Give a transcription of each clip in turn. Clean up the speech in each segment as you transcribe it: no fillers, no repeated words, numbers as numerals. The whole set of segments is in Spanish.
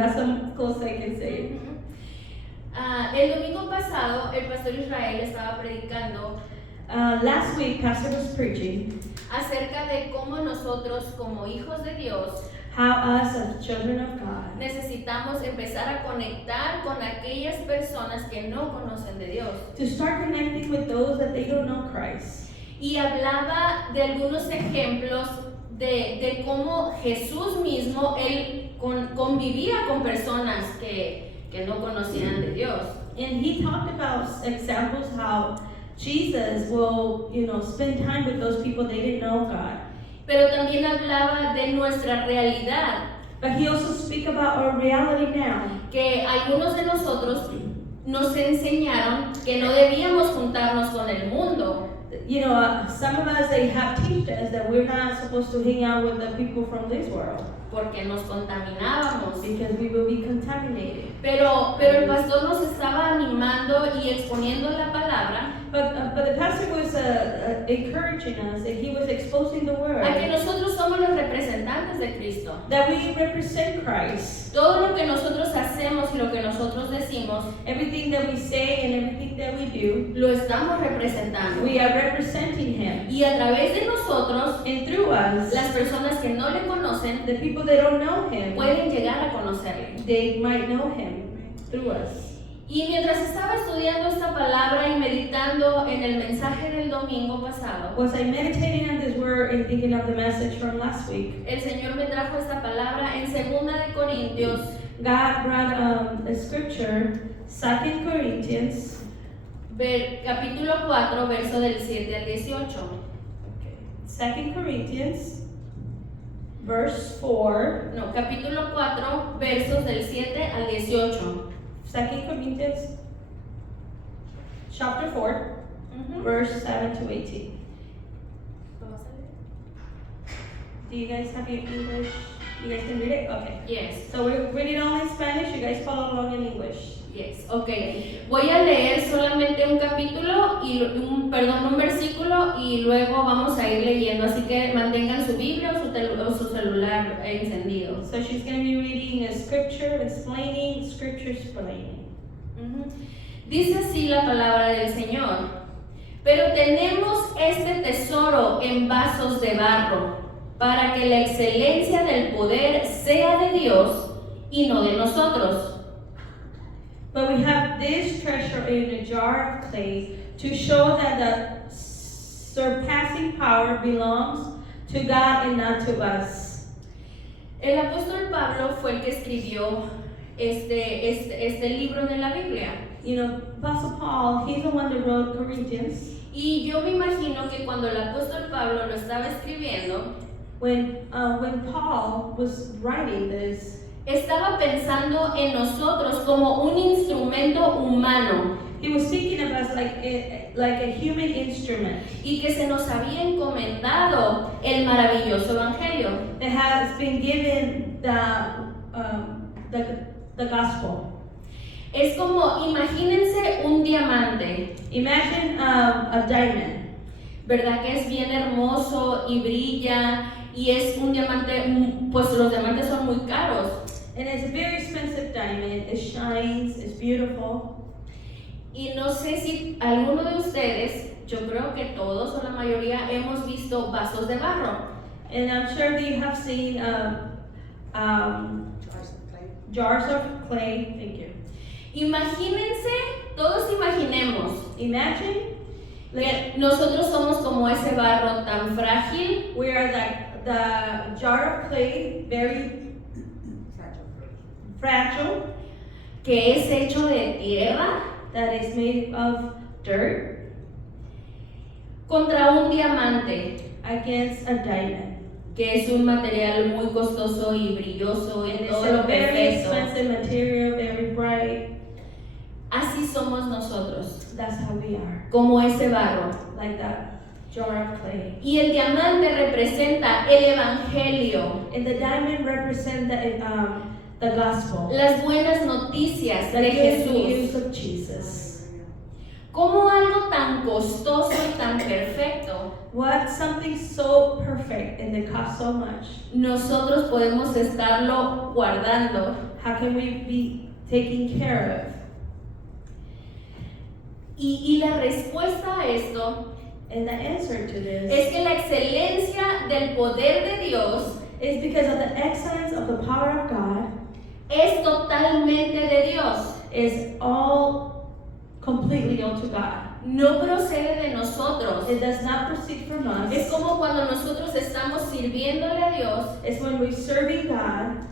That's the closest I can say. El domingo pasado el pastor Israel estaba predicando Last week, Pastor was preaching acerca de cómo nosotros como hijos de Dios how us as children of God necesitamos empezar a conectar con aquellas personas que no conocen de Dios. to start connecting with those that they don't know Christ. Y hablaba de algunos ejemplos de cómo Jesús mismo, él convivía con personas que no conocían de Dios. And he talked about examples how Jesus will, spend time with those people they didn't know God. Pero también hablaba de nuestra realidad, But he also speak about our reality now. que algunos de nosotros nos enseñaron que no debíamos juntarnos con el mundo. Some of us, they have taught us that we're not supposed to hang out with the people from this world Porque nos contaminábamos. because we will be contaminated. Pero el pastor nos estaba animando y exponiendo la palabra But the pastor was encouraging us, and he was exposing the word a que nosotros somos los representantes de Cristo. that we represent Christ. Todo lo que nosotros hacemos y lo que nosotros decimos, Everything that we say and everything that we do, lo estamos representando. we are representing Him. Y a través de nosotros, And through us, las personas que no le conocen the people that don't know Him, pueden llegar a conocerle. they might know Him through us. Y mientras estaba estudiando esta palabra y meditando en el mensaje del domingo pasado, Was I meditating on this word and thinking of the message from last week? el Señor me trajo esta palabra en 2 de Corintios, God brought a scripture, 2 Corinthians, capítulo 4, verso del 7 al 18. 2 Corinthians, verse 4. No, capítulo 4, versos del 7 al 18. 2 Corinthians, chapter 4, verse 7 to 18. Do you guys have your English? You guys can read it? Okay. Yes, So we're reading only Spanish. You guys follow along in English. yes, ok. Voy a leer solamente un capítulo y un versículo y luego vamos a ir leyendo, así que mantengan su Biblia o su celular encendido. So she's going to be reading a scripture, explaining, scripture explaining. Dice así la palabra del Señor: pero tenemos este tesoro en vasos de barro, para que la excelencia del poder sea de Dios y no de nosotros. But we have this treasure in a jar of clay to show that the surpassing power belongs to God and not to us. El apóstol Pablo fue el que escribió este libro de la Biblia. Apostle Paul, he's the one that wrote Corinthians. Y yo me imagino que cuando el apóstol Pablo lo estaba escribiendo, When Paul was writing this, estaba pensando en nosotros como un instrumento humano he was thinking of us like a human instrument y que se nos había encomendado el maravilloso evangelio. that has been given the gospel. Es como, imagínense un diamante, Imagine a diamond. ¿verdad? Que es bien hermoso y brilla y es un diamante, pues los diamantes son muy caros. And it's a very expensive diamond. It shines, it's beautiful. Y no sé si alguno de ustedes, yo creo que todos o la mayoría hemos visto vasos de barro. And I'm sure that you have seen jars of clay. Thank you. Imagínense, todos imaginemos Imagine que nosotros somos como ese barro tan frágil, we are the jar of clay, very fragile, que es hecho de tierra, that is made of dirt, contra un diamante, against a diamond. que es un material muy costoso y brilloso And y it's todo a lo very perfecto. expensive material, very bright. Así somos nosotros, That's how we are, como ese barro. like that jar of clay. Y el diamante representa el evangelio, And the diamond represents the gospel, las buenas noticias the de good Jesús. news of Jesus. Como algo tan costoso y tan perfecto, What something so perfect and that costs so much, nosotros podemos estarlo guardando How can we be taken care of? Y la respuesta a esto And the answer to this es que la excelencia del poder de Dios is because of the excellence of the power of God es totalmente de Dios. is all completely unto God. No procede de nosotros. It does not proceed from us. Es como cuando nosotros estamos sirviéndole a Dios. It's when we're serving God,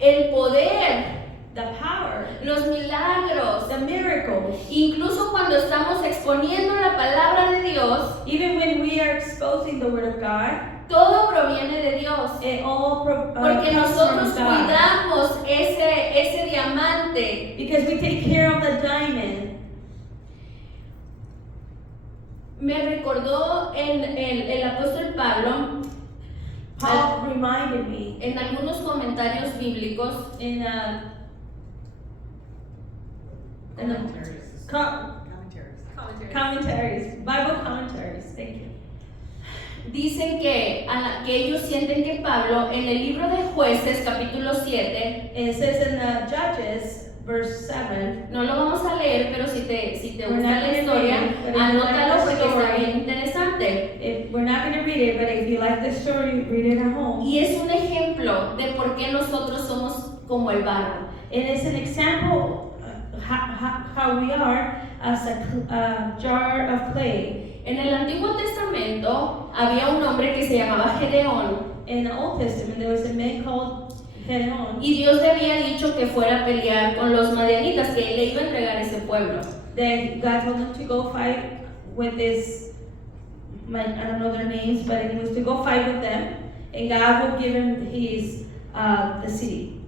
El poder, the power, los milagros, the miracles, incluso cuando estamos exponiendo la palabra de Dios, even when we are exposing the word of God, todo proviene de Dios. it all Porque comes nosotros from God. cuidamos ese diamante. Because we take care of the diamond. Me recordó el apóstol Pablo Paul reminded me en algunos comentarios bíblicos in the commentaries, Bible commentaries. Thank you. dicen que ellos sienten que Pablo en el libro de Jueces capítulo 7, It says in the Judges, verse 7. no lo vamos a leer, pero si te We're gusta not la gonna historia, read it, but if you anótalo like the porque está story, bien interesante. We're not going to read it, but if you like the story, read it at home. Y es un ejemplo de por qué nosotros somos como el barro. And it's an example how we are as a jar of clay. En el Antiguo Testamento había un hombre que se llamaba Gedeón In the Old Testament, there was a man called Gedeon. y Dios le había dicho que fuera a pelear con los madianitas, que él le iba a entregar ese pueblo. Then God told him to go fight with this, I don't know their names, but it was to go fight with them, and God will give him his the city.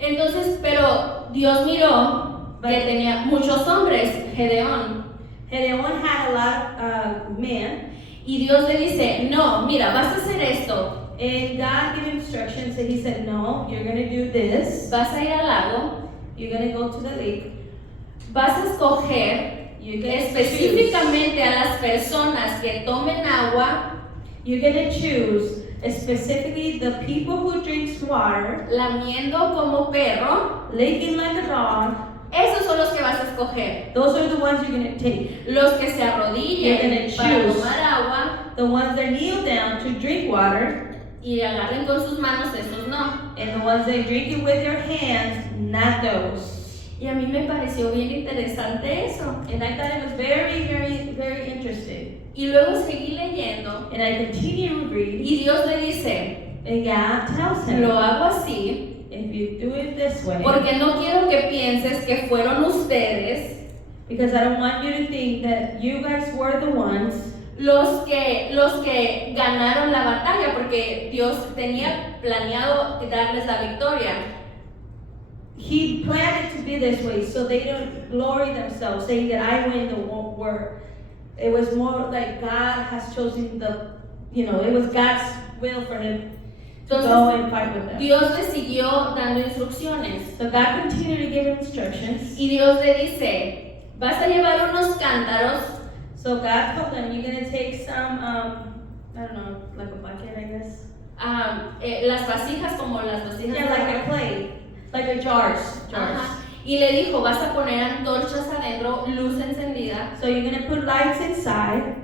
Entonces, pero Dios miró que tenía muchos hombres, Gedeón, Gedeon had a lot of men, y Dios le dice, no, mira, vas a hacer esto, and God gave him instructions, and he said, no, you're going to do this, vas a ir al lago, you're going to go to the lake, vas a escoger you're going to específicamente a las personas que tomen agua, You're going to choose specifically the people who drinks water, lamiendo como perro, licking like a dog. esos son los que vas a escoger. Those are the ones you're going to take. Los que se You're arrodillen gonna para choose. tomar agua The ones that kneel down to drink water, y agarren con sus manos, esos no. and the ones that drink it with their hands, not those. Y a mí me pareció bien interesante eso. And I thought it was very, very, very interesting. Y luego seguí leyendo And I continue to read, y Dios le dice, and God tells him, lo hago así if you do it this way, porque no quiero que pienses que fueron ustedes because I don't want you to think that you guys were the ones los que ganaron la batalla, porque Dios tenía planeado darles la victoria. He planned it to be this way so they don't glory themselves, saying that I win the war. It was more like God has chosen it was God's will for him to go Entonces, and fight with them. Dios le siguió dando instrucciones So God continued to give him instructions. y Dios le dice, vas a llevar unos cántaros. So God told him, you're going to take some, I don't know, like a bucket, I guess. Las vasijas como las vasijas Yeah, like a clay, like a jars. Ajá. Y le dijo, vas a poner antorchas adentro, luz encendida, So you're going to put lights inside.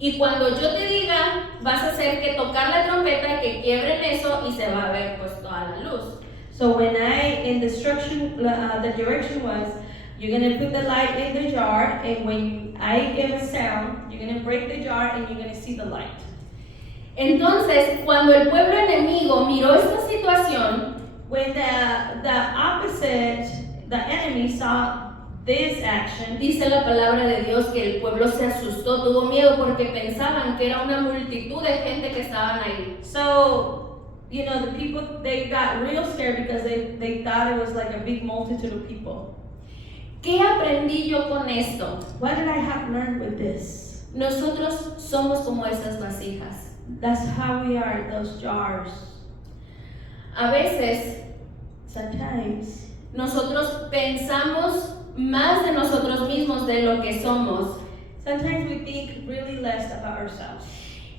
y cuando yo te diga, vas a hacer que tocar la trompeta, que quiebren eso y se va a ver pues toda la luz. So when in the instruction, the direction was, you're going to put the light in the jar, and when I give a sound, you're going to break the jar and you're going to see the light. Entonces, cuando el pueblo enemigo miró esta situación, When the enemy saw this action, dice la palabra de Dios que el pueblo se asustó, tuvo miedo porque pensaban que era una multitud de gente que estaban ahí. so, the people, they got real scared because they thought it was like a big multitude of people. ¿Qué aprendí yo con esto? What did I have learned with this? Nosotros somos como esas vasijas. That's how we are, those jars. A veces Sometimes nosotros pensamos más de nosotros mismos de lo que somos. Sometimes we think really less about ourselves.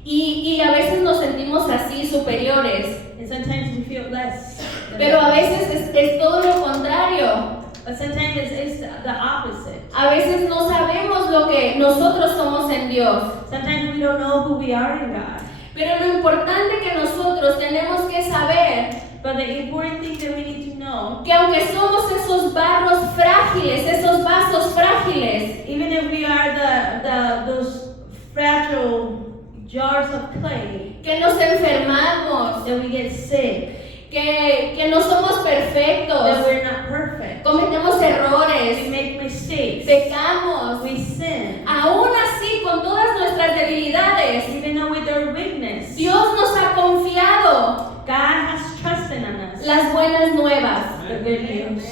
Y a veces nos sentimos así superiores. And sometimes we feel less Pero a veces es todo lo contrario. But sometimes it's the opposite. A veces no sabemos lo que nosotros somos en Dios. Sometimes we don't know who we are in God. Pero lo importante que nosotros tenemos que saber, But the important thing that we need to know, que aunque somos esos barros frágiles, esos vasos frágiles, even if we are those fragile jars of clay, que nos enfermamos, that we get sick, que no somos perfectos, that we're not perfect, cometemos we errores, make mistakes, pecamos, we sin. aún así con todas nuestras debilidades, Even though with our weakness, Dios nos ha confiado God has trusted in us. las buenas nuevas. The good news.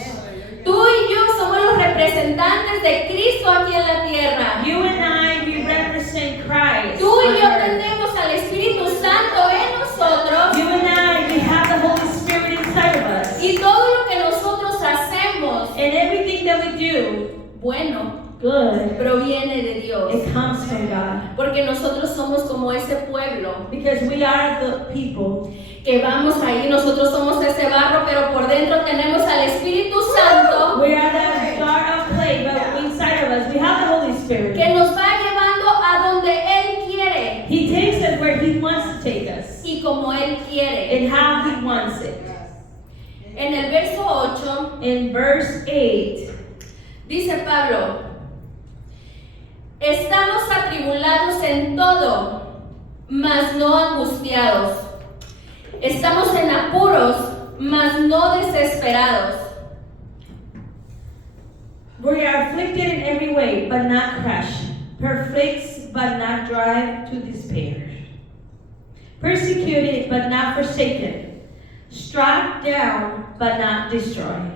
Tú y yo somos los representantes de Cristo aquí en la tierra. You and I, we represent Christ. Tú y yo on earth. tenemos al Espíritu Santo en nosotros, You and I, we have the Holy Spirit inside of us. y todo lo que nosotros hacemos, And everything that we do, bueno, good, proviene de Dios. it comes from God. Porque nosotros somos como ese pueblo Because we are the people. que vamos ahí, nosotros somos ese barro, pero por dentro tenemos al Espíritu Santo We are that jar of clay, but inside of us, we have the Holy Spirit. que nos va llevando a donde Él quiere He takes us where He wants to take us. y como Él quiere. And how He wants it. En el verso 8 In verse 8, dice Pablo: estamos atribulados en todo, mas no angustiados. Estamos en apuros, mas no desesperados. we are afflicted in every way, but not crushed. Perplexed, but not driven to despair. Persecuted, but not forsaken. Struck down, but not destroyed.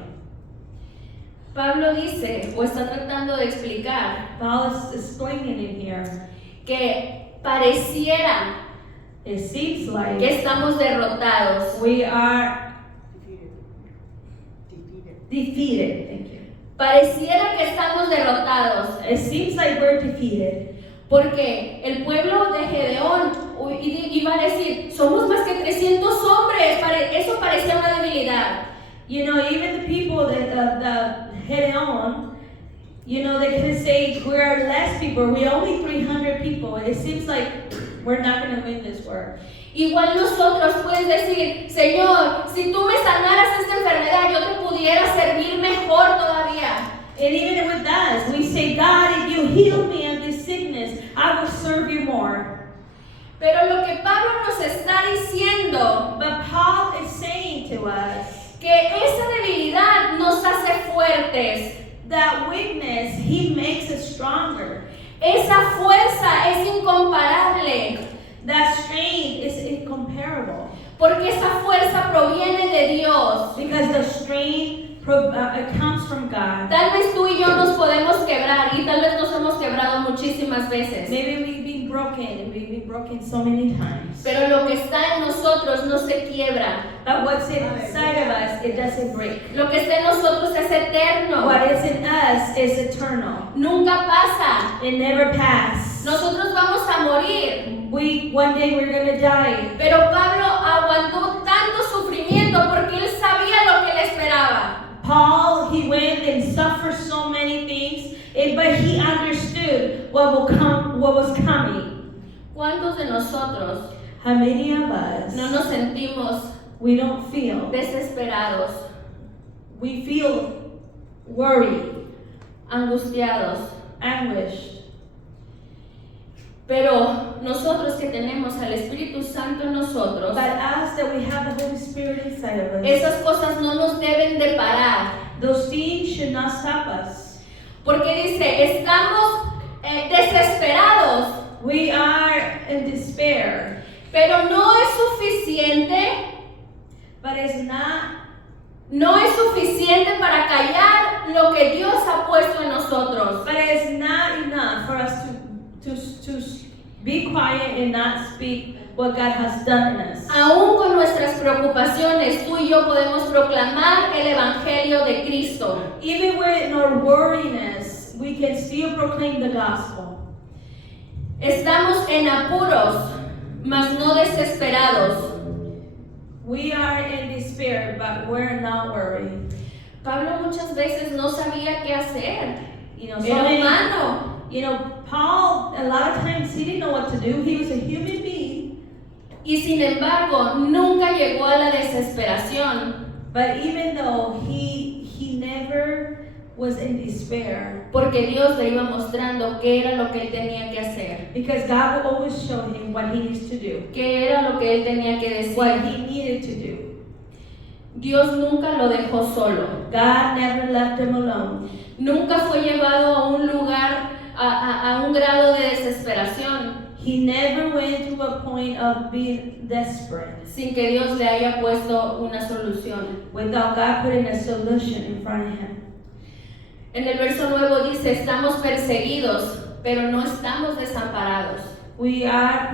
Pablo dice, o está tratando de explicar, Paul is explaining it here. que pareciera It seems like que estamos derrotados. we are defeated. Thank you. Pareciera que estamos derrotados. It seems like we're defeated. Porque el pueblo de Gedeón iba a decir, somos más que 300 hombres. Eso parecía una debilidad. You know, even the people that headed on, you know, they can say we are less people. We're only 300 people. It seems like we're not going to win this war. Igual nosotros puedes decir, Señor, si tú me sanaras esta enfermedad, yo te pudiera servir mejor todavía. And even with us, we say, God, if you heal me of this sickness, I will serve you more. Pero lo que Pablo nos está diciendo, But Paul is saying to us, que esa debilidad nos hace fuertes. that weakness, He makes us stronger. Esa fuerza es incomparable, That strength is incomparable. porque esa fuerza proviene de Dios. Because the strength it comes from God. Tal vez tú y yo nos podemos quebrar, y tal vez nos hemos quebrado muchísimas veces. Maybe we've been broken, and we've been broken so many times. Pero lo que está en nosotros no se quiebra. But what's inside of us, it doesn't break. Lo que está en nosotros es eterno. What is in us is eternal. Nunca pasa. It never passes. Nosotros vamos a morir. One day we're gonna die. Pero Pablo aguantó tanto sufrimiento porque él sabía lo que le esperaba. Paul, he went and suffered so many things, but he understood what was coming. ¿Cuántos de nosotros How many of us, no nos sentimos we don't feel? desesperados, We feel worried, angustiados? anguished. Pero nosotros que tenemos al Espíritu Santo en nosotros, But us that we have the Holy Spirit inside of us, esas cosas no nos deben de parar. those things should not stop us. Porque dice, estamos desesperados, We are in despair, pero no es suficiente, but it's no es suficiente para callar lo que Dios ha puesto en nosotros. but it's not enough for us to be quiet and not speak what God has done in us. Aún con nuestras preocupaciones, tú y yo podemos proclamar el Evangelio de Cristo. Even with our worriness, we can still proclaim the gospel. Estamos en apuros, mas no desesperados. We are in despair, but we're not worried. Pablo muchas veces no sabía qué hacer. You know, so Era many, humano. you know, Paul, a lot of times he didn't know what to do. He was a human being. Y sin embargo, nunca llegó a la desesperación. But even though he never was in despair, Porque Dios le iba mostrando qué era lo que él tenía que hacer. because God will always show him what he needs to do, Qué era lo que él tenía que what decir. he needed to do. Dios nunca lo dejó solo. God never left him alone. Nunca fue llevado a un lugar, a un grado de desesperación, He never went to a point of being desperate sin que Dios le haya puesto una solución. without God putting a solution in front of him. En el verso 9 dice, estamos perseguidos, pero no estamos desamparados. We are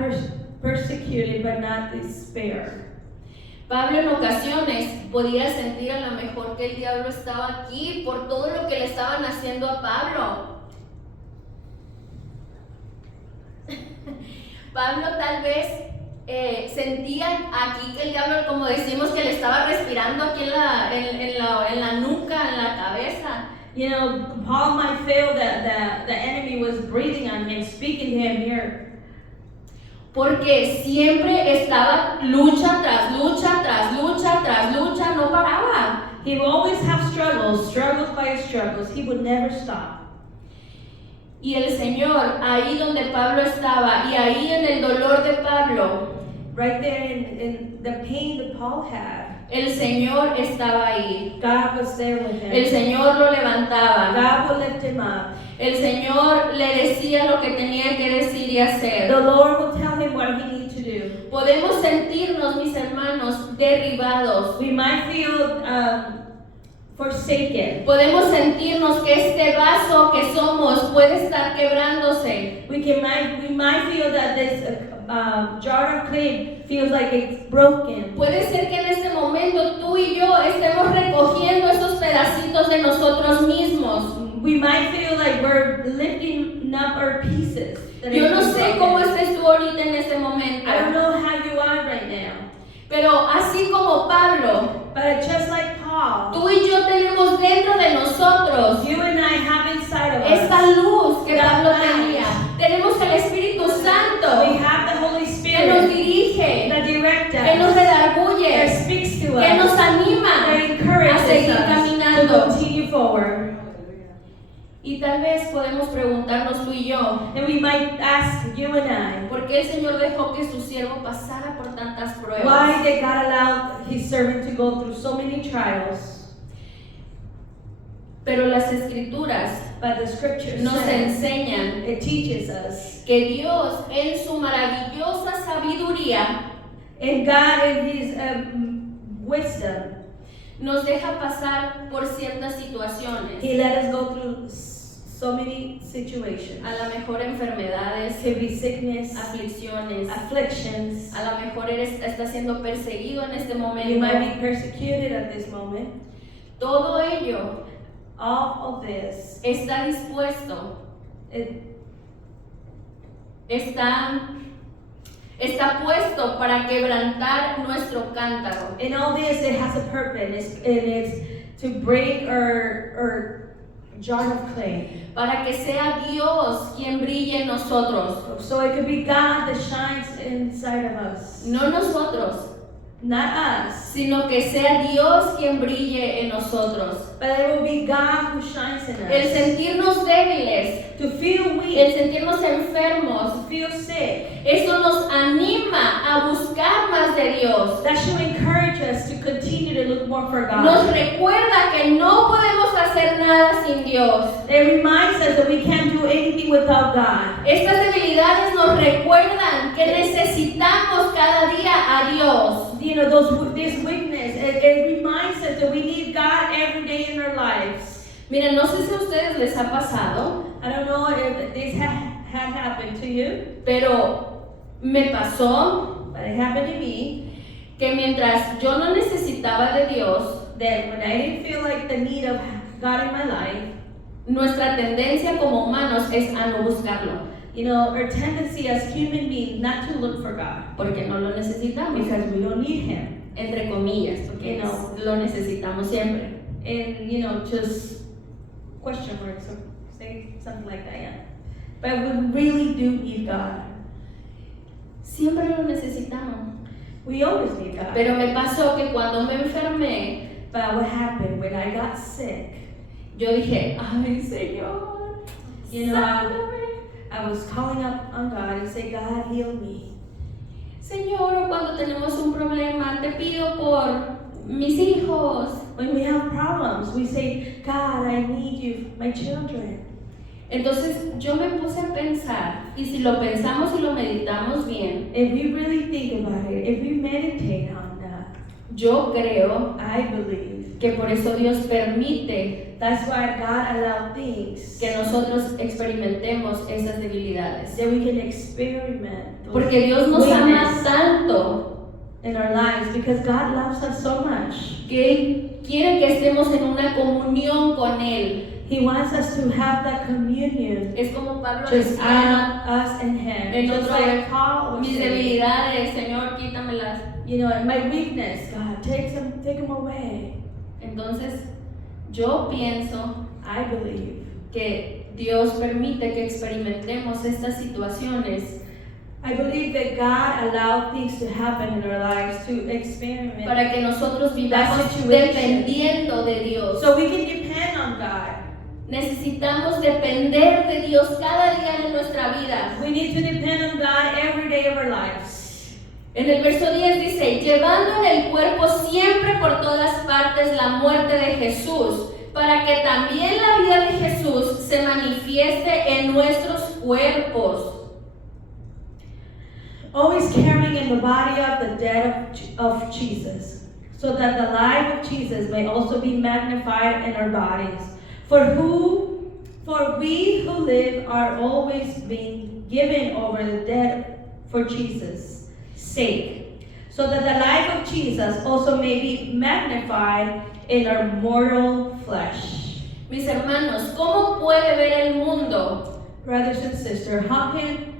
persecuted but not despair. Pablo en ocasiones podía sentir a lo mejor que el diablo estaba aquí por todo lo que le estaban haciendo a Pablo. Pablo tal vez sentía aquí que el diablo, como decimos, que le estaba respirando aquí en la nuca, en la cabeza. You know, Paul might feel that the enemy was breathing on him, speaking to him here. Porque siempre estaba lucha tras lucha, tras lucha, tras lucha, no paraba. He will always have struggles by struggles. He would never stop. Y el Señor, ahí donde Pablo estaba, y ahí en el dolor de Pablo, Right there in the pain that Paul had, el Señor estaba ahí. God was there with him. El Señor lo levantaba. God will lift him up. El Señor le decía lo que tenía que decir y hacer. The Lord will tell him what he needs to do. Podemos sentirnos, mis hermanos, derribados. We might feel forsaken. Podemos sentirnos que este vaso que somos puede estar quebrándose. We might feel that this jar of clay feels like it's broken. Puede ser que en este momento tú y yo estemos recogiendo esos pedacitos de nosotros mismos. We might feel like we're lifting up our pieces. that Yo are no sé broken. cómo estés tú ahorita en este momento, I don't know how you are right now, pero así como Pablo, but just like Paul, tú y yo tenemos dentro de nosotros you and I have inside of esta us. luz que That Pablo light. tenía. Tenemos el Espíritu We Santo have the Holy que nos Spirit dirige, that directs que nos us, redarguye, that speaks to que nos us, that anima encourages a seguir us to caminando. continue forward. Y tal vez podemos preguntarnos tú y yo, And we might ask you and I, ¿por qué el Señor dejó que su siervo pasara por tantas pruebas? why did God allow His servant to go through so many trials? Pero las Escrituras But the Scripture nos says, enseñan it teaches us, que Dios en su maravillosa sabiduría and God in His wisdom, nos deja pasar por ciertas situaciones, He let us go through so many situations. a lo mejor enfermedades, It could be sickness, aflicciones, afflictions. a lo mejor estás siendo perseguido en este You momento. might be persecuted at this moment. Todo ello All of this, está dispuesto, it, está puesto para quebrantar nuestro cántaro. in all this, it has a purpose, and it's to break our jar of clay. Para que sea Dios quien brille en nosotros, So it could be God that shines inside of us, no nosotros, not us, sino que sea Dios quien brille en nosotros. but it will be God who shines in El us. sentirnos débiles, To feel el weak, sentirnos enfermos, to feel sick, eso nos anima a buscar más de Dios. that should encourage us to continue to look more for Nos God. recuerda que no podemos hacer nada sin Dios. It reminds us that we can't do anything without God. Estas debilidades nos recuerdan que necesitamos cada día a Dios. You know, this weakness, it reminds us that we need God every day in our lives. Miren, no sé si a ustedes les ha pasado, I don't know if this had happened to you, pero me pasó but it happened to me, que mientras yo no necesitaba de Dios, that when I didn't feel like the need of God in my life, nuestra tendencia como humanos es a no buscarlo, you know, our tendency as human beings not to look for God porque no lo necesitamos. because we don't need Him. entre comillas, porque lo necesitamos siempre. And, just question marks or say something like that, yeah. But we really do need God. Siempre lo necesitamos. We always need God. Pero me pasó que cuando me enfermé, But what happened when I got sick? yo dije, ay Señor, sáname. I was calling up on God and say, God, heal me. Señor, cuando tenemos un problema, te pido por mis hijos. When we have problems, we say, God, I need you for my children. Entonces yo me puse a pensar, y si lo pensamos y lo meditamos bien, If we really think about it, if we meditate on that, yo creo I believe que por eso Dios permite that's why God allowed things que nosotros experimentemos esas debilidades. that we can experiment those Porque Dios nos ama weakness tanto in our lives, because God loves us so much. que Él quiere que estemos en una comunión con Él. He wants us to have that communion, Es como Pablo just decía, us and Him. En Just otro- like Paul was mis saying, debilidades, Señor, quítamelas. and my weakness, God, take them away. Entonces, yo pienso I believe que Dios permite que experimentemos estas situaciones I believe that God allowed things to happen in our lives to experiment, para que nosotros vivamos That situation. dependiendo de Dios. so we can depend on God. Necesitamos depender de Dios cada día de nuestra vida. We need to depend on God every day of our lives. En el verso 10 dice, llevando en el cuerpo siempre por todas partes la muerte de Jesús, para que también la vida de Jesús se manifieste en nuestros cuerpos. Always carrying in the body of the dead of Jesus, so that the life of Jesus may also be magnified in our bodies. For we who live are always being given over the dead for Jesus' sake, so that the life of Jesus also may be magnified in our mortal flesh. Mis hermanos, ¿cómo puede ver el mundo Brothers and sisters, how can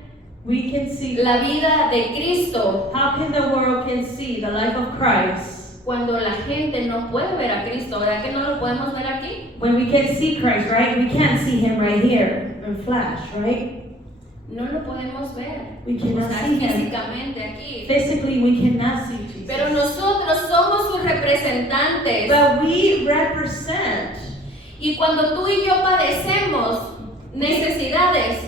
we can see, la vida de Cristo how can the world can see the life of Christ cuando la gente no puede ver a Cristo? ¿Verdad que no lo podemos ver aquí? when we can see Christ, right? We can't see Him right here in flash, right? No lo podemos ver. We O cannot sea, see Him. físicamente aquí. Physically, we cannot see Jesus. Pero nosotros somos sus representantes. But we represent, Y cuando tú y yo padecemos necesidades,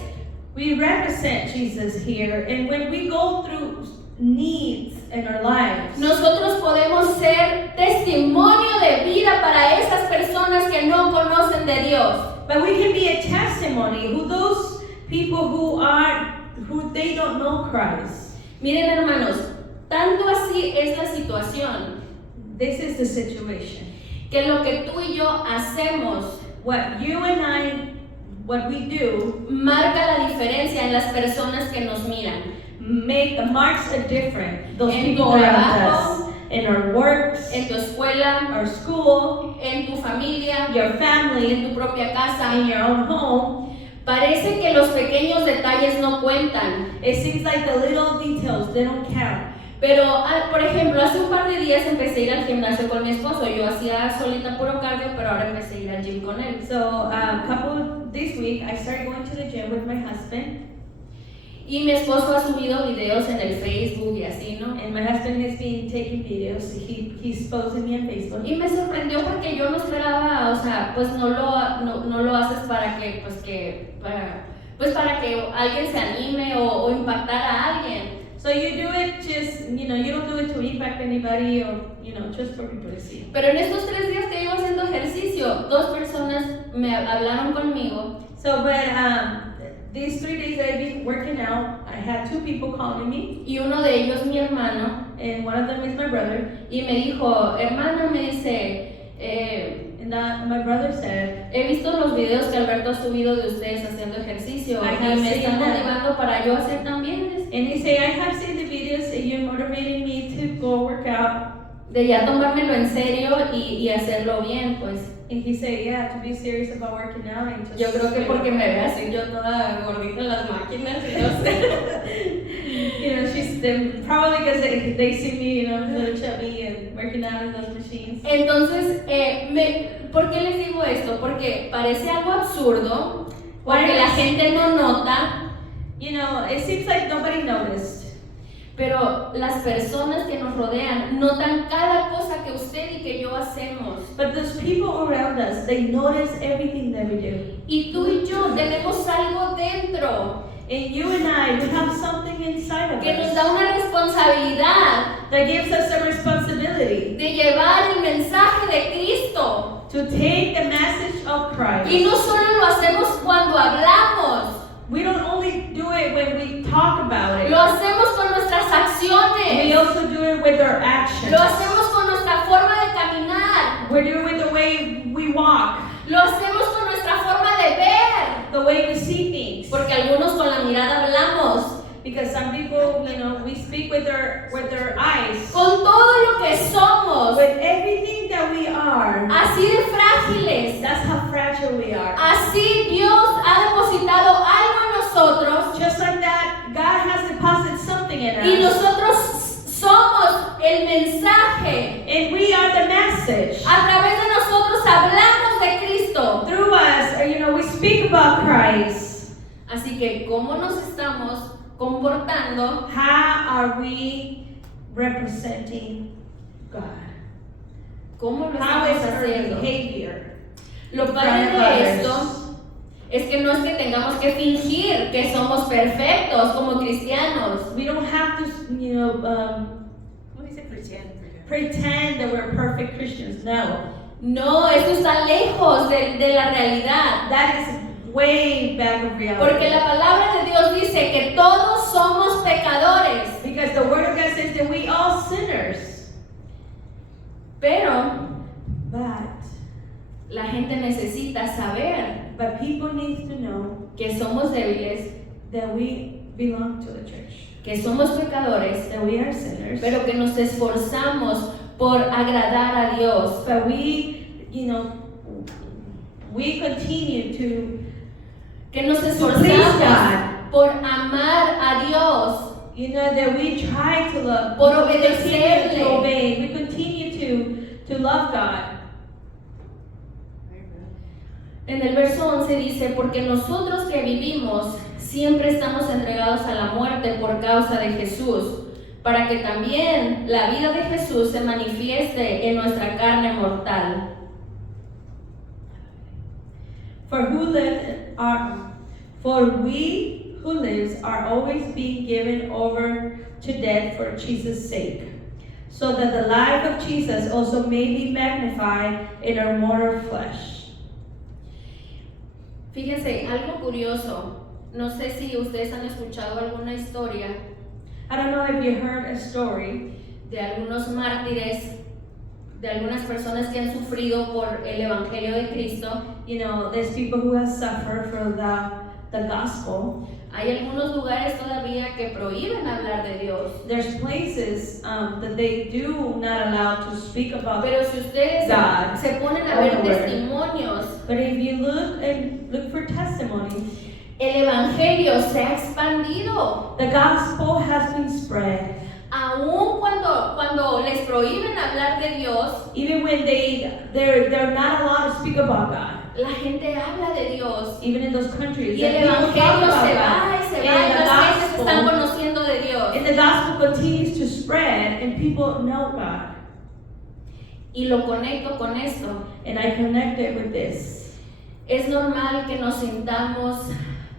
we represent Jesus here. And when we go through needs in our lives, nosotros podemos ser testimonio de vida para esas personas que no conocen de Dios. but we can be a testimony who those people who they don't know Christ. Miren hermanos, tanto así es la situación This is the situation. que lo que tú y yo hacemos What you and I, what we do, marca la diferencia en las personas que nos miran. marks a difference. Those En people tu around trabajo, us, in our works, En tu escuela, our school, en tu familia, your family, en tu propia casa. in your own home. Parece que los pequeños detalles no cuentan. It seems like the little details, they don't count. Pero, por ejemplo, hace un par de días empecé a ir al gimnasio con mi esposo. Yo hacía solita puro cardio, pero ahora empecé a ir al gym con él. So this week, I started going to the gym with my husband, Y mi esposo ha subido videos en el Facebook y así, ¿no? and my husband has been taking videos. He's posting me on Facebook. Y me sorprendió porque yo no esperaba, o sea, pues no lo haces para que, para que alguien se anime o impactar a alguien. So you do it just, you don't do it to impact anybody or, just for people to see. Pero en estos 3 días que llevo haciendo ejercicio, 2 personas me hablaron conmigo. So, but these 3 days that I've been working out, I had 2 people calling me, Y uno de ellos, mi hermano, and one of them is my brother. y me dijo, hermana, me dice, And my brother said, he visto los videos que Alberto ha subido de ustedes haciendo ejercicio I y have me seen están that. motivando para yo hacer también, and he said, I have seen the videos and you're motivating me to go work out. de ya tomármelo en serio y hacerlo bien, pues. And he said, yeah, to be serious about working out and just. Yo creo que porque me ve así yo toda gordita en las máquinas y no sé. she's probably because they see me, a little chubby and working out in those machines. Entonces, ¿por qué les digo esto? Porque parece algo absurdo, porque la gente no nota, You know, it seems like nobody noticed. pero las personas que nos rodean notan cada cosa que usted y que yo hacemos. But those people around us, they notice everything that we do. Y tú y yo tenemos algo dentro And you and I, we have something inside of que nos us da una responsabilidad that gives us a responsibility de llevar el mensaje de Cristo. to take the message of Y Christ. no solo lo hacemos cuando hablamos, We don't only do it when we talk about it. lo hacemos con nuestras We acciones, also do it with our actions. lo hacemos con nuestra forma de caminar, We do it with the way we walk, lo hacemos con nuestra forma de ver, the way we see things. porque algunos con la mirada hablamos, Because some people, you know, we speak with their eyes. con todo lo que somos, With everything that we are, así de frágiles, that's how fragile we are. así Dios ha depositado algo en nosotros Just like that, God has deposited something in y us. nosotros somos el mensaje. And we are the message. A través de nosotros hablamos de Cristo. Through us, or, you know, we speak about Christ. Así que, ¿cómo nos estamos comportando? How are we representing God? ¿Cómo lo How estamos is our haciendo? behavior? Lo in padre front of de others? esto es que no es que tengamos que fingir que somos perfectos como cristianos. We don't have to, you know, pretend that we're perfect Christians. No. No, esto está lejos de la realidad. That is way back of reality. Porque la palabra de Dios dice que todos somos pecadores. Because the Word of God says that we all sinners. Pero But la gente necesita saber people need to know que somos débiles, that we belong to the church. que somos pecadores, That we are sinners. pero que nos esforzamos por agradar a Dios. But we, you know, we continue to Que nos please esforzamos God. por amar a Dios, You know, that we try to love, Por we continue obedecerle. to obey, we continue to love God. En el verso 11 dice, porque nosotros que vivimos siempre estamos entregados a la muerte por causa de Jesús, para que también la vida de Jesús se manifieste en nuestra carne mortal. For we who lives are always being given over to death for Jesus' sake, so that the life of Jesus also may be magnified in our mortal flesh. Fíjense, algo curioso, no sé si ustedes han escuchado alguna historia I don't know if you heard a story de algunos mártires, de algunas personas que han sufrido por el Evangelio de Cristo. You know, there's people who have suffered for the gospel. Hay algunos lugares todavía que prohíben hablar de Dios. There's places that they do not allow to speak about. Pero si ustedes God. se ponen a ver Oh, Lord. testimonios, But if you look for testimonies, el Evangelio se ha expandido. the gospel has been spread. Aún cuando les prohíben hablar de Dios, Even when they're not allowed to speak about God. la gente habla de Dios. Even in those countries, Y el that people talk Evangelio about se va God. y se va y And the las gentes están gospel, conociendo de Dios. and the gospel continues to spread, and people know God. Y lo conecto con esto. And I connect it with this. Es normal que nos sintamos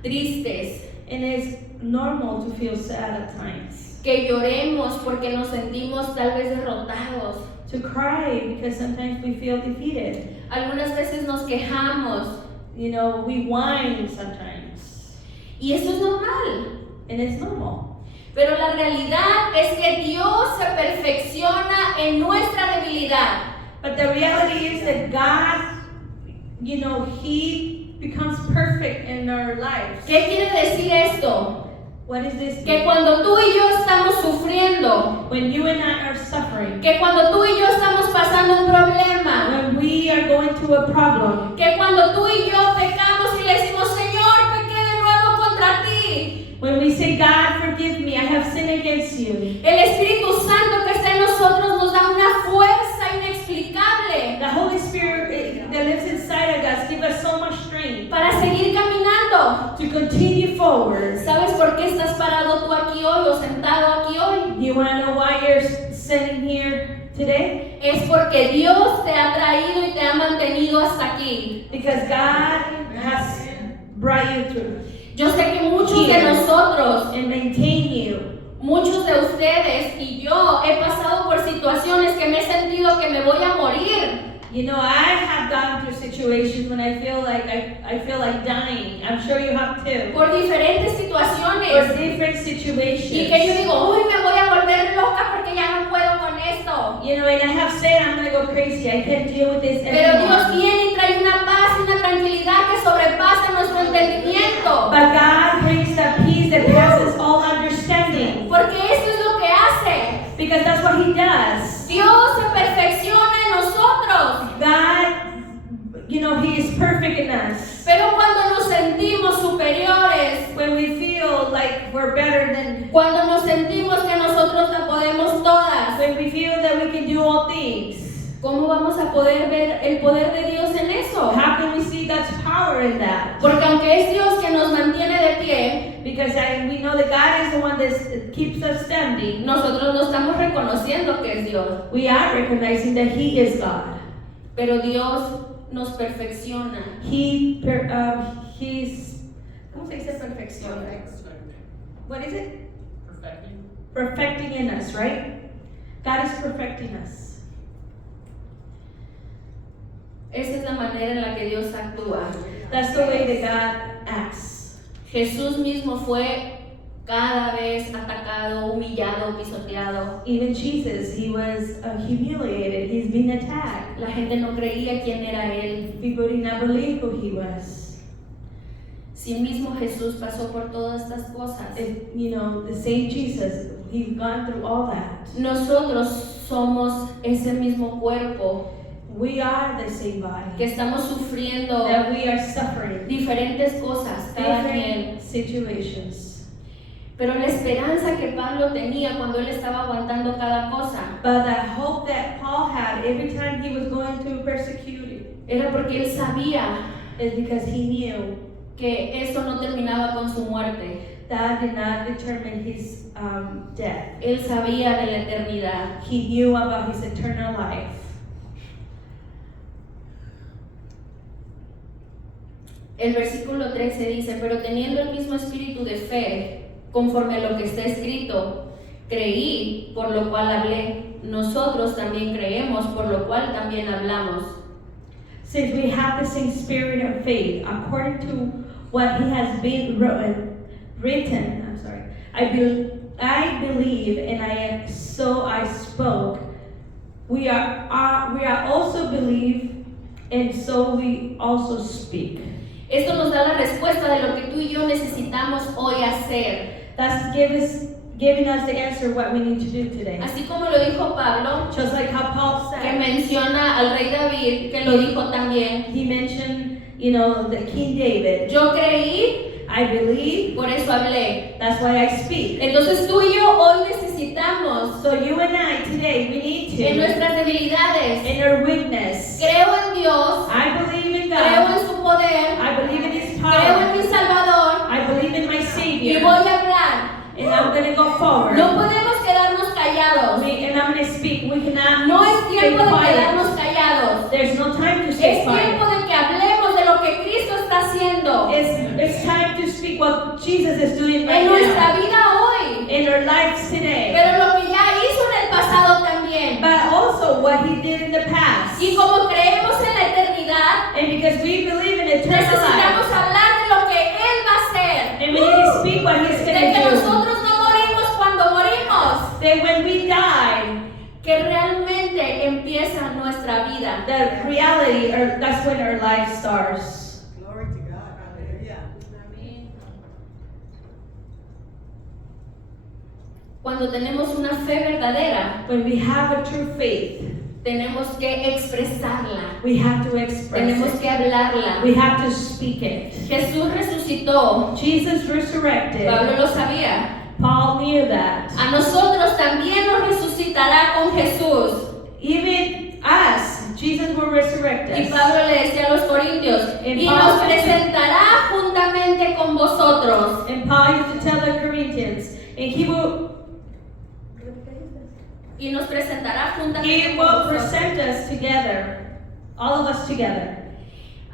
tristes, And it's normal to feel sad at times. que lloremos porque nos sentimos tal vez derrotados. To cry because sometimes we feel defeated. Algunas veces nos quejamos You know, we whine sometimes. y eso es normal. And it's normal. Pero la realidad es que Dios se perfecciona en nuestra debilidad. But the reality is that God, you know, He becomes perfect in our lives. ¿Qué quiere decir esto? What is this? Que cuando tú y yo estamos sufriendo, When you and I are suffering, que cuando tú y yo estamos pasando un problema, when we are going through a problem, que cuando tú y yo pecamos y le decimos, Señor, pequé de nuevo contra ti, when we say, God, forgive me, I have sinned against you, el Espíritu Santo que está en nosotros nos da una fuerza para seguir caminando. to continue forward. ¿Sabes por qué estás parado tú aquí hoy o sentado aquí hoy? Do you want to know why you're sitting here today? Es porque Dios te ha traído y te ha mantenido hasta aquí. Because God has brought you through Yo sé que muchos de nosotros, and maintain you. muchos de ustedes y yo he pasado por situaciones que me he sentido que me voy a morir. You know, I have gone through situations when I feel like I feel like dying. I'm sure you have too. Por diferentes Or situaciones. different situations. Y que yo digo, uy, me voy a volver loca porque ya no puedo con esto. You know, and I have said I'm gonna go crazy. I can't deal with this Pero Dios anymore. viene y trae una paz y una tranquilidad que sobrepasa nuestro entendimiento. But God brings that peace that passes all understanding. Porque eso es lo que hace. Because that's what He does. Dios se perfecciona en nosotros. God, you know, He is perfect in us. Pero cuando nos sentimos superiores, When we feel like we're better than, cuando nos sentimos que nosotros la podemos todas, when we feel that we can do all things, ¿cómo vamos a poder ver el poder de Dios en eso? how can we see God's power in that? Porque aunque es Dios que nos mantiene de pie, Because we know that God is the one that keeps us standing. nosotros no estamos reconociendo que es Dios. We are recognizing that He is God. Pero Dios nos perfecciona. He's, ¿cómo se dice perfección? What is it? Perfecting in us, right? God is perfecting us. Esa es la manera en la que Dios actúa. That's the way that God acts. Jesús mismo fue cada vez atacado, humillado, pisoteado. Even Jesus, He was humiliated. He's been attacked. La gente no creía quién era Él. People did not believe who He was. Si mismo Jesús pasó por todas estas cosas. You know, the same Jesus, He's gone through all that. Nosotros somos ese mismo cuerpo We are the same body. que estamos sufriendo That we are suffering diferentes cosas, cada quien. different situations. Pero la esperanza que Pablo tenía cuando él estaba aguantando cada cosa But the hope that Paul had every time he was going through persecuted era porque él sabía is because he knew que eso no terminaba con su muerte. that did not determine his death. Él sabía de la eternidad. He knew about his eternal life. El versículo 13 dice, pero teniendo el mismo espíritu de fe, conforme a lo que está escrito, creí, por lo cual hablé. Nosotros también creemos, por lo cual también hablamos. Since we have the same spirit of faith, according to what he has been written, I believe, and so I spoke. We are also believe, and so we also speak. Esto nos da la respuesta de lo que tú y yo necesitamos hoy hacer. That's giving us the answer what we need to do today. Así como lo dijo Pablo, Just like how Paul que said, menciona al rey David, que lo dijo también. he mentioned, you know, the King David. Yo creí, I believe, por eso hablé. that's why I speak. Entonces tú y yo hoy necesitamos, So you and I today, we need en to, nuestras debilidades, in our weakness, creo en Dios, I believe in creo God, en su poder, I believe in His creo power, en mi Salvador I believe in my y Savior, voy a hablar. and I'm going to go forward. No podemos quedarnos callados. And I'm going to speak. We cannot No es stay tiempo de quiet. quedarnos callados. There's no time to stay Es quiet. tiempo de que hablemos de lo que Cristo está haciendo It's time to speak what Jesus is doing right en nuestra now vida hoy, in our lives today, pero lo que ya hizo en el pasado también. but also what He did in the past. Y como creemos en la eternidad, And because we believe in eternal necesitamos life, hablar de lo que Él va a hacer. and we need to speak what He's De going que to do. nosotros no morimos cuando morimos, That when we die, que realmente empieza nuestra vida. the reality, or that's when our life starts. Glory to God. Hallelujah. Cuando tenemos una fe verdadera, When we have a true faith, tenemos que expresarla, we have to express tenemos it. que hablarla. We have to speak it. Jesús resucitó, Jesus resurrected. Pablo lo sabía. Paul knew that. A nosotros también nos resucitará con Jesús. Even us, Jesus will resurrect Y us. Pablo le decía a los corintios, y nos presentará juntamente con vosotros. And Paul used to tell the Corinthians, and he will Y nos presentará juntamente con vosotros. present us together, all of us together.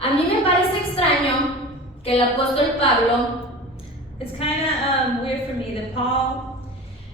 A mí me parece extraño que el apóstol Pablo It's kind of weird for me that Paul,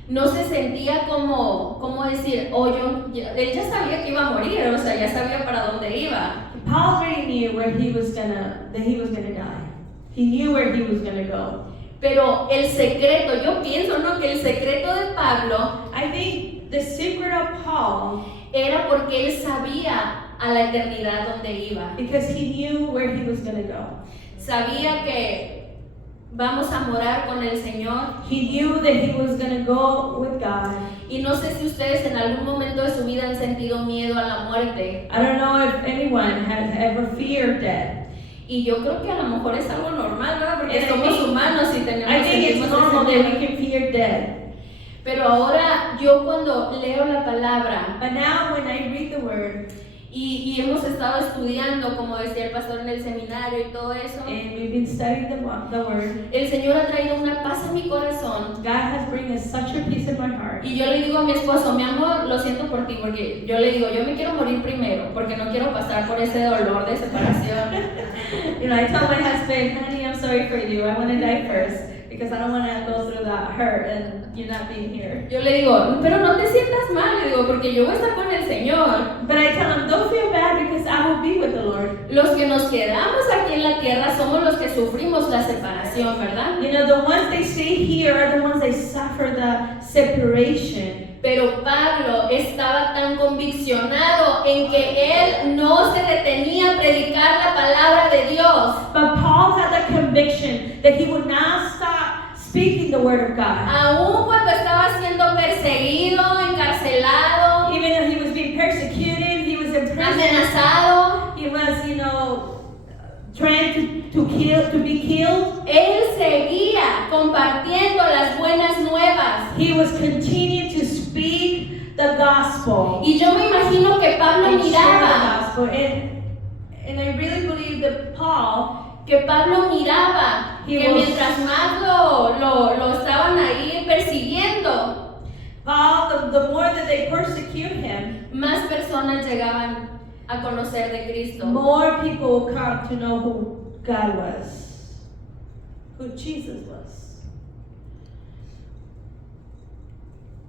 no se sentía como decir, él ya sabía que iba a morir, o sea, ya sabía para dónde iba. Paul already knew that he was gonna die. He knew where he was gonna go. Pero el secreto, yo pienso, ¿no? Que el secreto de Pablo I think the secret of Paul, era porque él sabía a la eternidad donde iba. because he knew where he was gonna go. Sabía que vamos a morar con el Señor. He knew that he was gonna go with God. Y no sé si ustedes en algún momento de su vida han sentido miedo a la muerte. I don't know if anyone has ever feared death. Y yo creo que a lo mejor es algo normal, ¿verdad? Porque And I somos think- humanos y I tenemos think it's sentimos normal ese that temor. we can fear death. Pero ahora yo cuando leo la palabra But now when I read the word, y hemos estado estudiando, como decía el pastor en el seminario y todo eso, and we've been studying the word, el Señor ha traído una paz a mi corazón. God has bring us such a peace in my heart. Y yo le digo a mi esposo, mi amor, lo siento por ti, porque yo le digo, yo me quiero morir primero, porque no quiero pasar por ese dolor de separación. You know, I tell my husband, honey, I'm sorry for you. I want to die first because I don't want to go through that hurt and you not being here. Yo le digo, pero no te sientas mal, le digo, porque yo voy a estar con el Señor. But I tell him, don't feel bad because I will be with the Lord. Los que nos quedamos aquí en la tierra somos los que sufrimos la separación, ¿verdad? You know, the ones they stay here are the ones they suffer the separation. Pero Pablo estaba tan conviccionado en que él no se detenía a predicar la palabra de Dios. But Paul had the conviction that he would not stop speaking the word of God. Aun cuando estaba siendo perseguido, encarcelado, Even though he was being persecuted, he was in prison, amenazado, he was, you know, trying to be killed. él seguía compartiendo las buenas nuevas. He was continuing to speak the gospel. Y yo me imagino que Pablo And share the miraba, gospel. And I really believe that Paul, miraba He que was- mientras más lo estaban ahí persiguiendo, the more that they persecute him, más personas llegaban a conocer de Cristo. more people will come to know who God was, who Jesus was.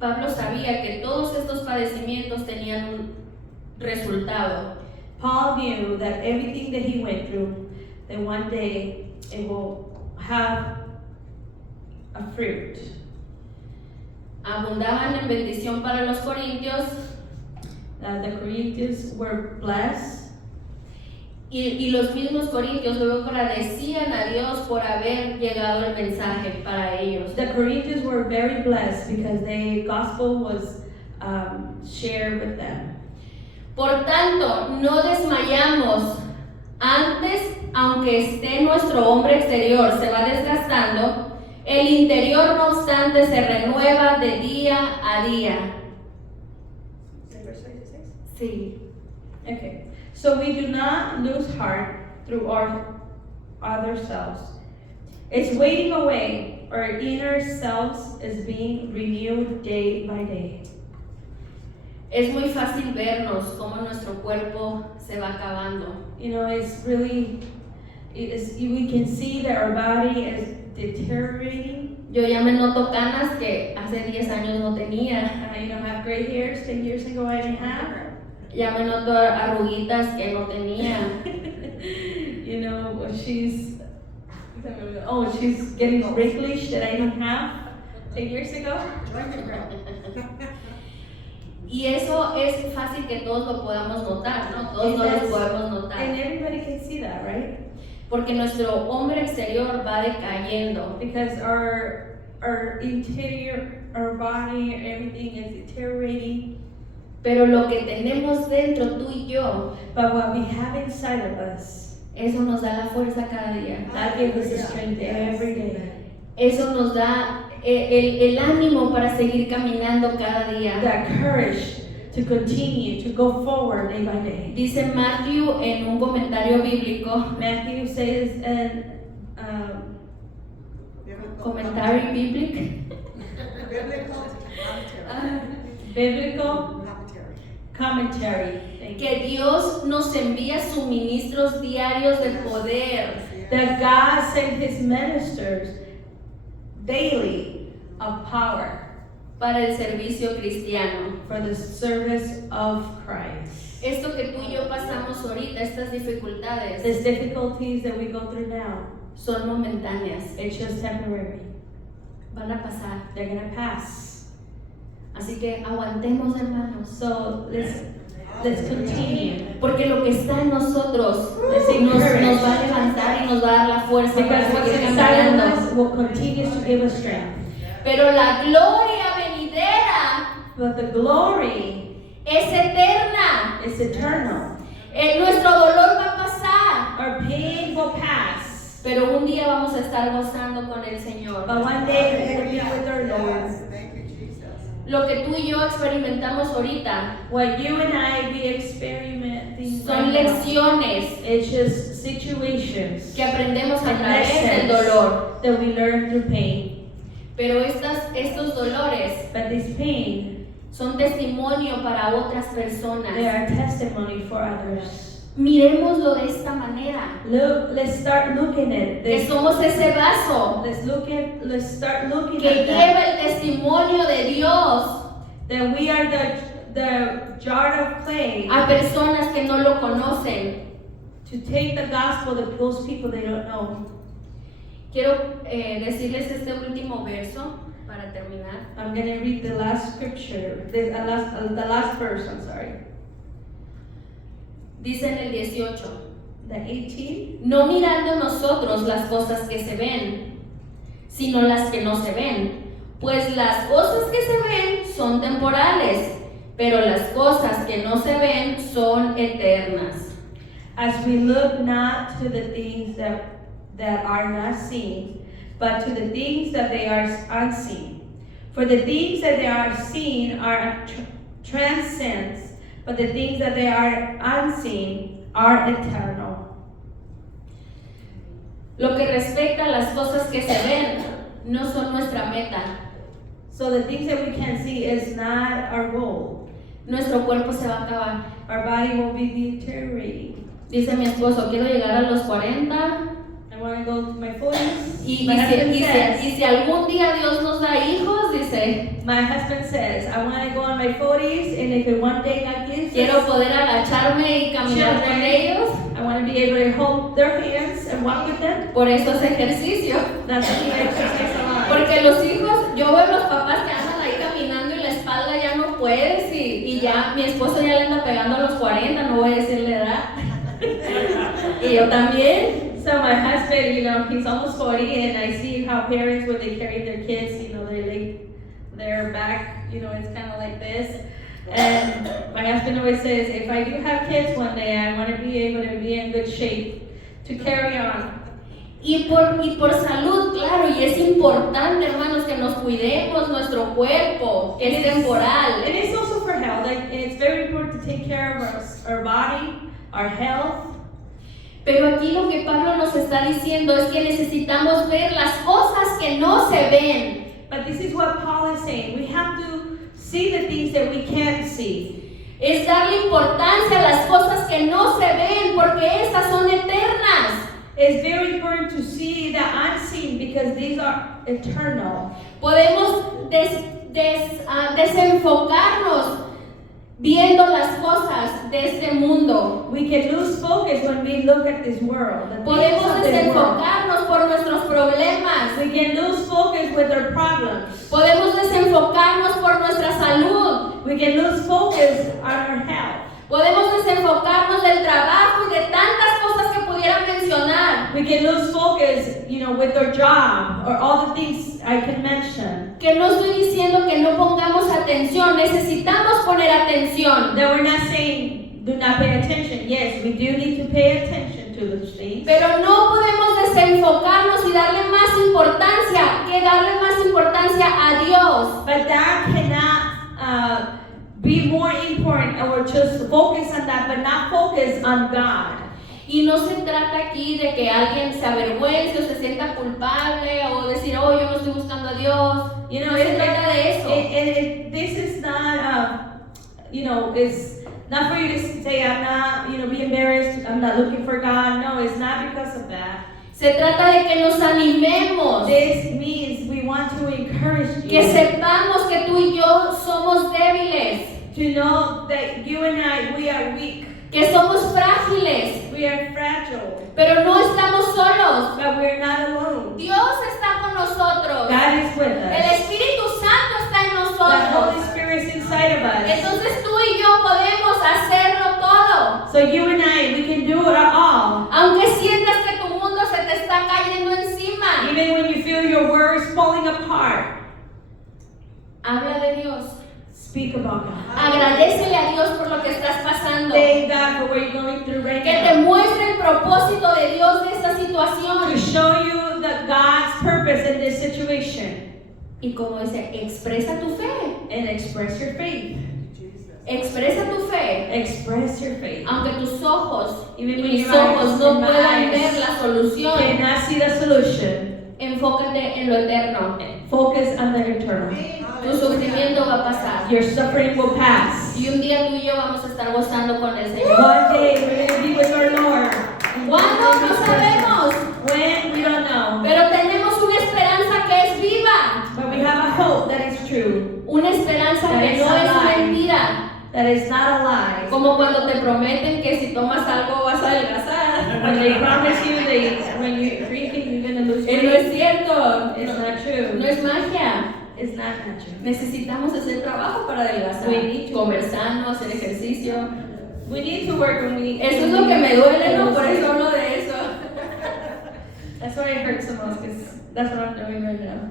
Pablo sabía que todos estos padecimientos tenían un resultado. Paul knew that everything that he went through, that one day it will have a fruit. Abundaban en bendición para los corintios The Corinthians were blessed, y los mismos corintios luego agradecían a Dios por haber llegado el mensaje para ellos. the Corinthians were very blessed because the gospel was shared with them. Por tanto, no desmayamos. Antes, aunque esté nuestro hombre exterior se va desgastando, el interior no obstante se renueva de día a día. Sí. Okay, so we do not lose heart through our other selves. It's waiting away. Our inner selves is being renewed day by day. Es muy fácil vernos cómo nuestro cuerpo se va acabando. You know, it's really, we can see that our body is deteriorating. Yo ya me noto canas que hace 10 años no tenía. You don't have gray hairs 10 years ago I didn't have. Ya me noto arruguitas que no tenía. You know, she's getting wrinklish that I didn't have 10 years ago. Y eso es fácil que todos lo podamos notar, ¿no? Todos no lo podemos notar. And everybody can see that, right? Porque nuestro hombre exterior va decayendo. Because our interior, our body, everything is deteriorating. Pero lo que tenemos dentro, tú y yo, But what we have inside of us, eso nos da la fuerza cada día. that gives us the strength every day. Eso nos da el ánimo para seguir caminando cada día. That courage to continue, to go forward day by day. Dice Matthew en un comentario bíblico, Matthew says in comentario bíblico, Biblical biblical commentary. commentary que Dios nos envía suministros diarios de poder that God sent His ministers daily of power para el servicio cristiano. for the service of Christ. Esto que tú y yo pasamos ahorita, estas dificultades, These difficulties that we go through now, son momentáneas, it's just temporary. van a pasar. They're gonna pass. Así que aguantemos, hermanos, So let's continue. porque lo que está en nosotros Let's nos encourage. va a levantar y nos va a dar la fuerza para Because what's seguir inside of caminando. us will continue to give us strength. Pero la gloria venidera But the glory es eterna. is eternal. Nuestro dolor va a pasar, Our pain will pass. pero un día vamos a estar gozando con el Señor. But one day we're gonna be with our Lord. Yes, thank you, Jesus. Lo que tú y yo experimentamos ahorita What you and I be experimenting son right now, lecciones it's just situations que aprendemos a and través del lessons dolor. that we learn through pain. Pero estos dolores But this pain, son testimonio para otras they personas. are testimony for others. Miremoslo de esta manera, Let's start looking at que this. somos ese vaso Let's start looking que at that. lleva el testimonio de Dios That we are the jar of clay a personas que no lo conocen. to take the gospel to those people they don't know. Quiero decirles este último verso para terminar. I'm going to read the last scripture, the last verse, I'm sorry. Dice en el 18, The 18. no mirando nosotros las cosas que se ven, sino las que no se ven. Pues las cosas que se ven son temporales, pero las cosas que no se ven son eternas. As we look not to the things that are not seen, but to the things that they are unseen. For the things that they are seen are transcends, but the things that they are unseen are eternal. Lo que respecta a las cosas que se ven, no son nuestra meta. So the things that we can't see is not our goal. Nuestro cuerpo se va a acabar. Our body will be deteriorating. Dice mi esposo, quiero llegar a los 40 I want to go to my 40s. y My husband says, si algún día Dios nos da hijos, dice, my husband says, I want to go on my 40s, and if one day God gives quiero us, poder agacharme y caminar con ellos. I want to be able to hold their hands and walk with them. Por eso es ejercicio. That's what he exercise a lot. Porque los hijos, yo veo los papás que andan ahí caminando y la espalda ya no puedes y ya mi esposo ya le anda pegando a los 40, no voy a decirle edad. Y yo también. So my husband, he's almost 40, and I see how parents, when they carry their kids, their back, it's kind of like this. And my husband always says, if I do have kids one day, I want to be able to be in good shape to carry on. Y por salud, claro, y es importante, hermanos, que nos cuidemos nuestro cuerpo, que es temporal. It is also for health. It's very important to take care of our body, our health. Pero aquí lo que Pablo nos está diciendo es que necesitamos ver las cosas que no se ven. But this is what Paul is saying. We have to see the things that we can't see. Es darle importancia a las cosas que no se ven, porque estas son eternas. It's very important to see the unseen because these are eternal. Podemos desenfocarnos viendo las cosas de este mundo. We can lose focus when we look at this world. The things Podemos of this world. desenfocarnos por nuestros problemas. We can lose focus with our problems. Podemos desenfocarnos por nuestra salud. We can lose focus on our health. Podemos desenfocarnos del trabajo y de tantas cosas que pudieran mencionar. We can lose focus, with our job or all the things I can mention. Que no estoy diciendo que no pongamos atención, necesitamos poner atención. That we're not saying do not pay attention. Yes, we do need to pay attention to those things. Pero no podemos desenfocarnos y darle más importancia a Dios. But that cannot be more important point or just focus on that, but not focus on God. Y no se trata aquí de que alguien se avergüence o se sienta culpable o decir, oh, yo no estoy buscando a Dios. You know, No se trata de eso. this is not, it's not for you to say, I'm not, be embarrassed, I'm not looking for God. No, it's not because of that. Se trata de que nos animemos, This means we want to encourage you que sepamos que tú y yo somos débiles, to know that you and I, we are weak, que somos frágiles, we are fragile, pero no estamos solos. but we're not alone. Dios está con nosotros. God is with El us. Espíritu Santo está en The Holy nosotros. Spirit is inside of us. Entonces tú y yo podemos hacerlo todo. So you and I, we can do it all. Aunque sientas que tu mundo se te está cayendo encima, Even when you feel your words falling apart, habla de Dios. speak about God. Agradécele a Dios por lo que estás pasando. Thank God for what you're going through right Que te now. muestre el propósito de Dios de esta To situación. show you God's purpose in this situation. Y como dice, expresa tu fe. And express your faith. Expresa tu fe. Express your faith. Aunque tus ojos y Even when mis your eyes ojos no and my puedan eyes ver la solución, cannot see the solution. enfócate en lo eterno. Focus on the eternal. Tu sufrimiento va a pasar. Your suffering will pass. Y un día tú y yo vamos a estar gozando con el Señor. One day we're going to be with our Lord. ¿Cuándo? No sabemos. When? We don't know. Pero tenemos una esperanza que es viva. But we have a hope that is true. Una esperanza que no es mentira. That is not a lie. Como cuando te prometen que si tomas algo vas a adelgazar. When they promise you when you're drinking you're going to lose No weight. es cierto. It's not true. No es magia. It's not true. Necesitamos hacer trabajo para adelgazar. We need to. Comer sano, hacer ejercicio. We need to work when we. Eso es lo que me duele, ¿no? Por eso hablo de eso. That's why it hurts the most, because that's what I'm doing right now.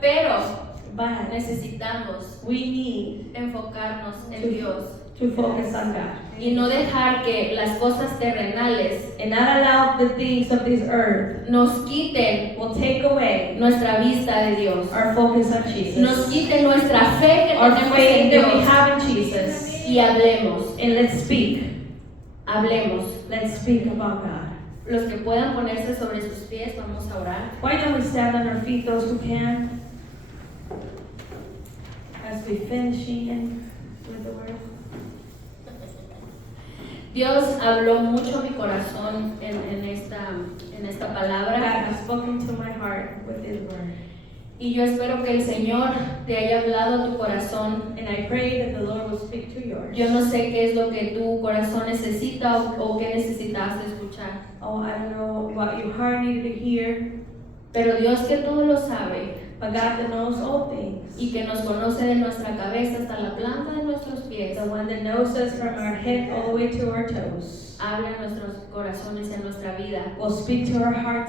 Pero But necesitamos we need enfocarnos en Dios to focus on God y no dejar que las cosas terrenales and not allow the things of this earth nos quiten will take away nuestra vista de Dios, our focus on Jesus, nos quiten nuestra fe que our tenemos en faith that we Dios have in Jesus, y hablemos, and let's speak. Let's speak about God. Los que puedan ponerse sobre sus pies, vamos a orar. Why don't we stand on our feet, those who can, as we finishing with the word. Dios habló mucho a mi corazón en esta God palabra has spoken to my heart with His word, y yo espero que el Señor te haya hablado a tu corazón. and I pray that the Lord will speak to yours. Yo no sé qué es lo que tu corazón necesita o qué necesitas escuchar, Oh, I don't know what your heart needed to hear, pero Dios que todo lo sabe but God that knows all things, y que nos conoce de nuestra cabeza hasta la planta de nuestros pies, the one that knows us from our head all the way to our toes, habla a nuestros corazones y a nuestra vida. will speak to our hearts